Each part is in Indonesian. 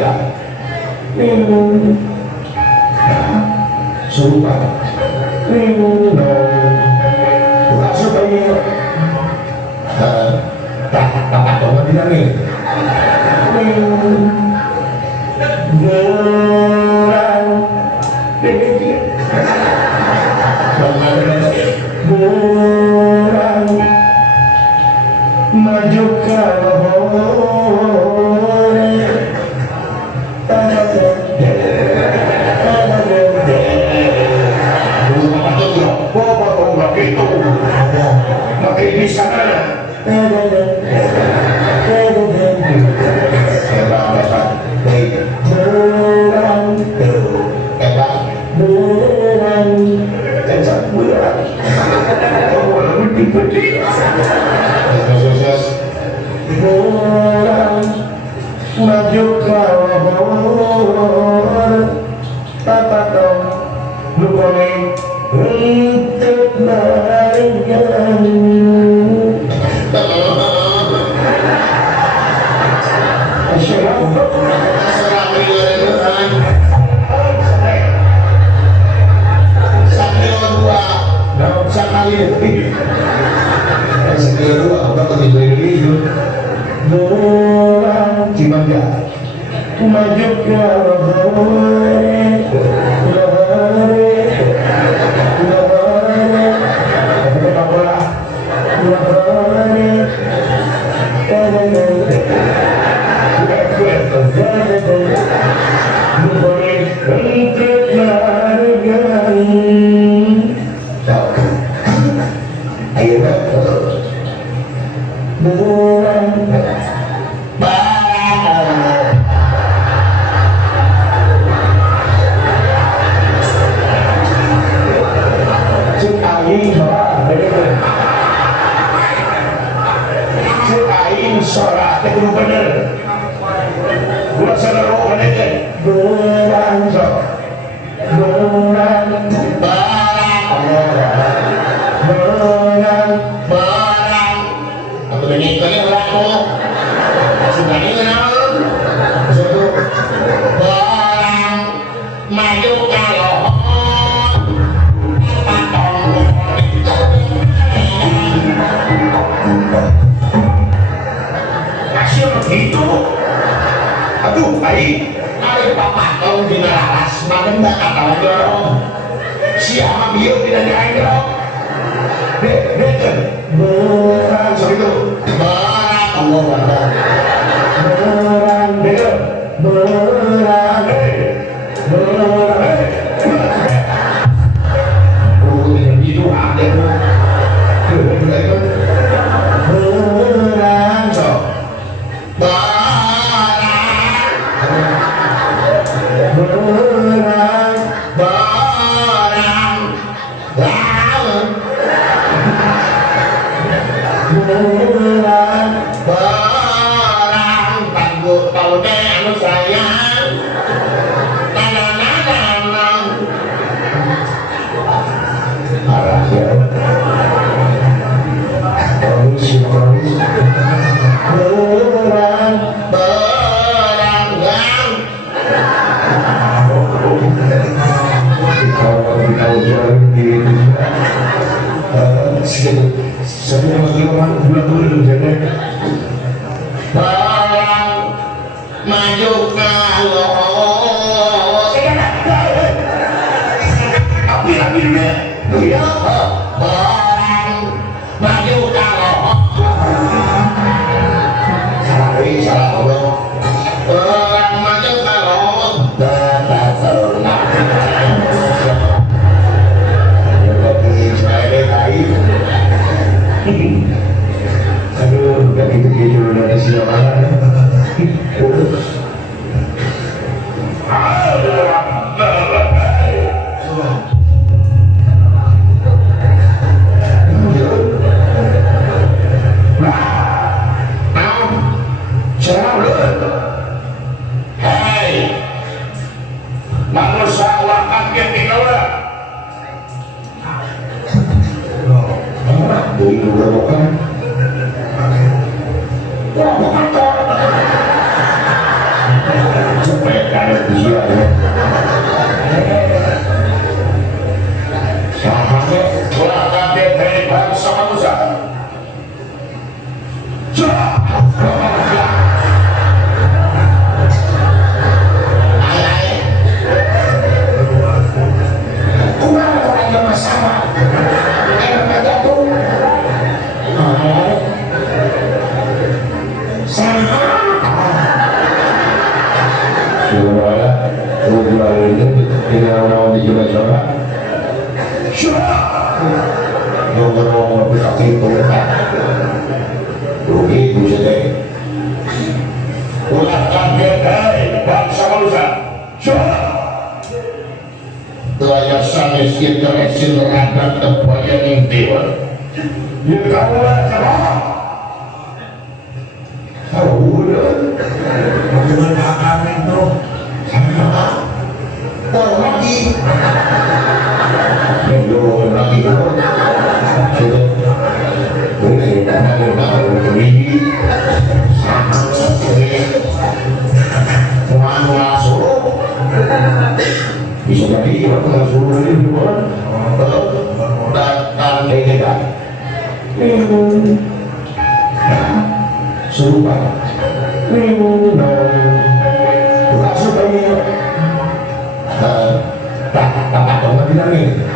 ya sumpah langsung kayak tak dong tidak nih maju ke di sana maju kawahor tata dong lukone untuk barengan maju ke sorak itu bener gua seluruh ini berang sok berang aku begini kali berlaku sudah ini kenal berang maju kalau itu aduh baik ada papa kalau di laras makan tak kata dorong siapa dia tidak dianggap dek berang segitu berang Allah berang berang dek berang berang oh ini itu ada berang sok saya masih orang bulan jadi maju kalau tapi ya maju kalau salah Allah maju kalau aduh, gak gitu-gitu dari siapa Sahabatnya ulah kaget dari bangsa manusia. Kurang orangnya masalah. Enak aja tuh. Sama. Suara, suara ini tidak mau dicoba-coba. Ngomong-ngomong bisa gitu begitu saja ulah kaget dari bangsa manusia daya sanes interaksi terhadap tempoyan yang dewa dikawal sama udah bagaimana akan itu sama tahu lagi yang lagi itu sudah boleh kita ini sama seperti muan suruh bisa jadi waktu suruh ini bukan datang tidak suruh pak langsung kami tak tahu bilang ini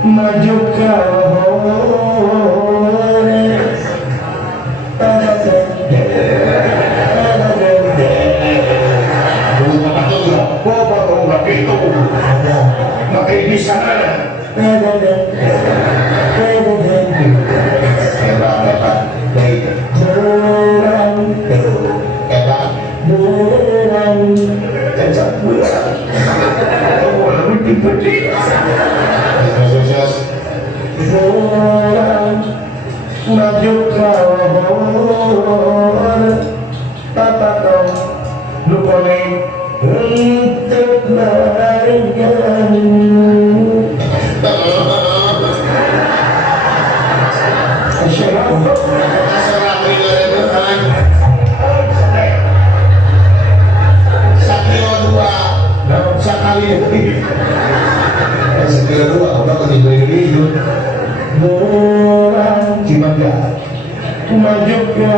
maju ke bisa maju kawon tata kau lupa untuk barengan sekali dua udah ketimbang murah cimanda maju ke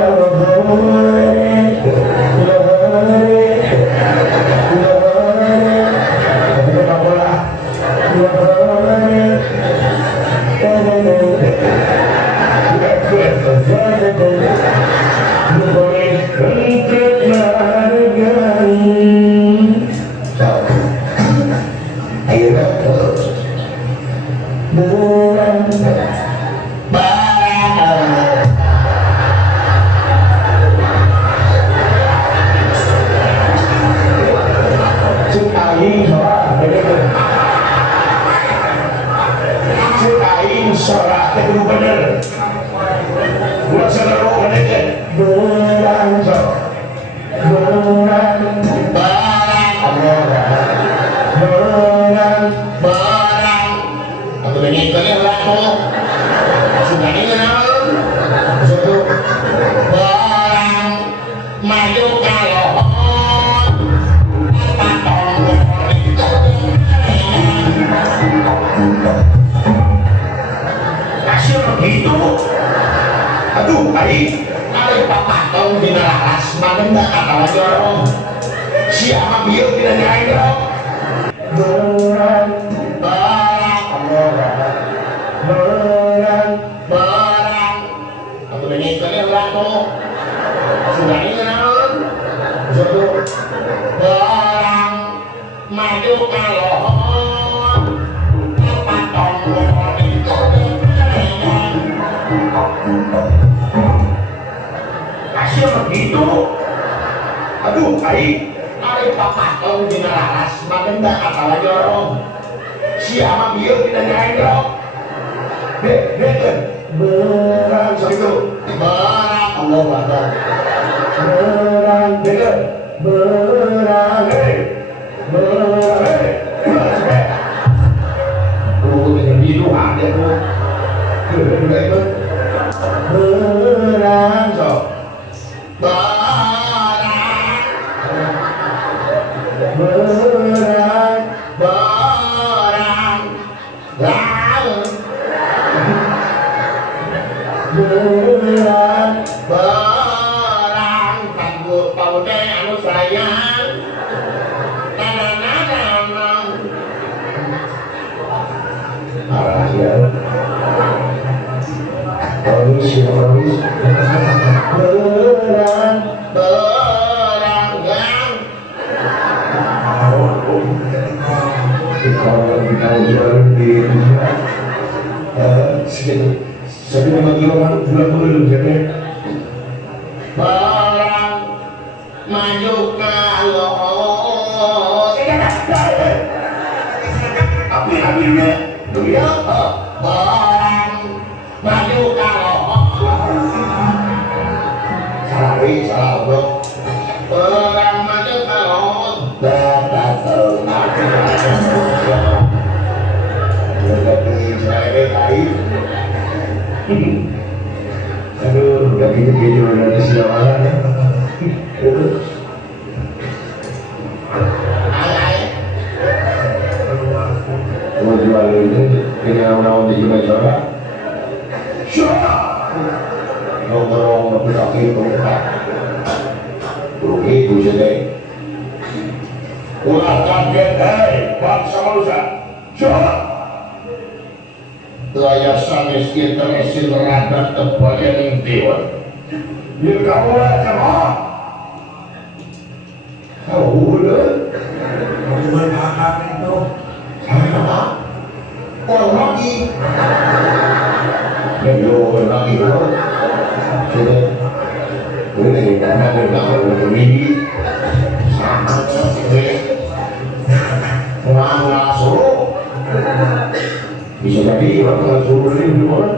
siapa dia tidak nyai atau dengan kalian laku sudah ini kenal jodoh barang maju kalau hasil begitu aduh baik ada papatong di nararas maganda apalagi orang siapa dia tidak nyai Betul. Berang itu. Berang Allah Akbar. Berang betul. Berang. Berang. sih Romis berang beranggang kalau kita jual di saya memang gimana bulan belum jadi barang maju kalau api-apinya dunia barang maju kalau salah bro barang maju kalau datang mati aduh udah gitu udah siapa ya mau jual ini orang di juga coba siapa ngomong berarti rugi itu saja ulah kaget bangsa manusia coba layar sanes interesin radat tebayan dewa ya kamu aja kau udah kamu berhak itu sama orang lagi ya yo lagi loh sudah boleh karena ada ini sama sih orang langsung bisa jadi waktu suruh ini gimana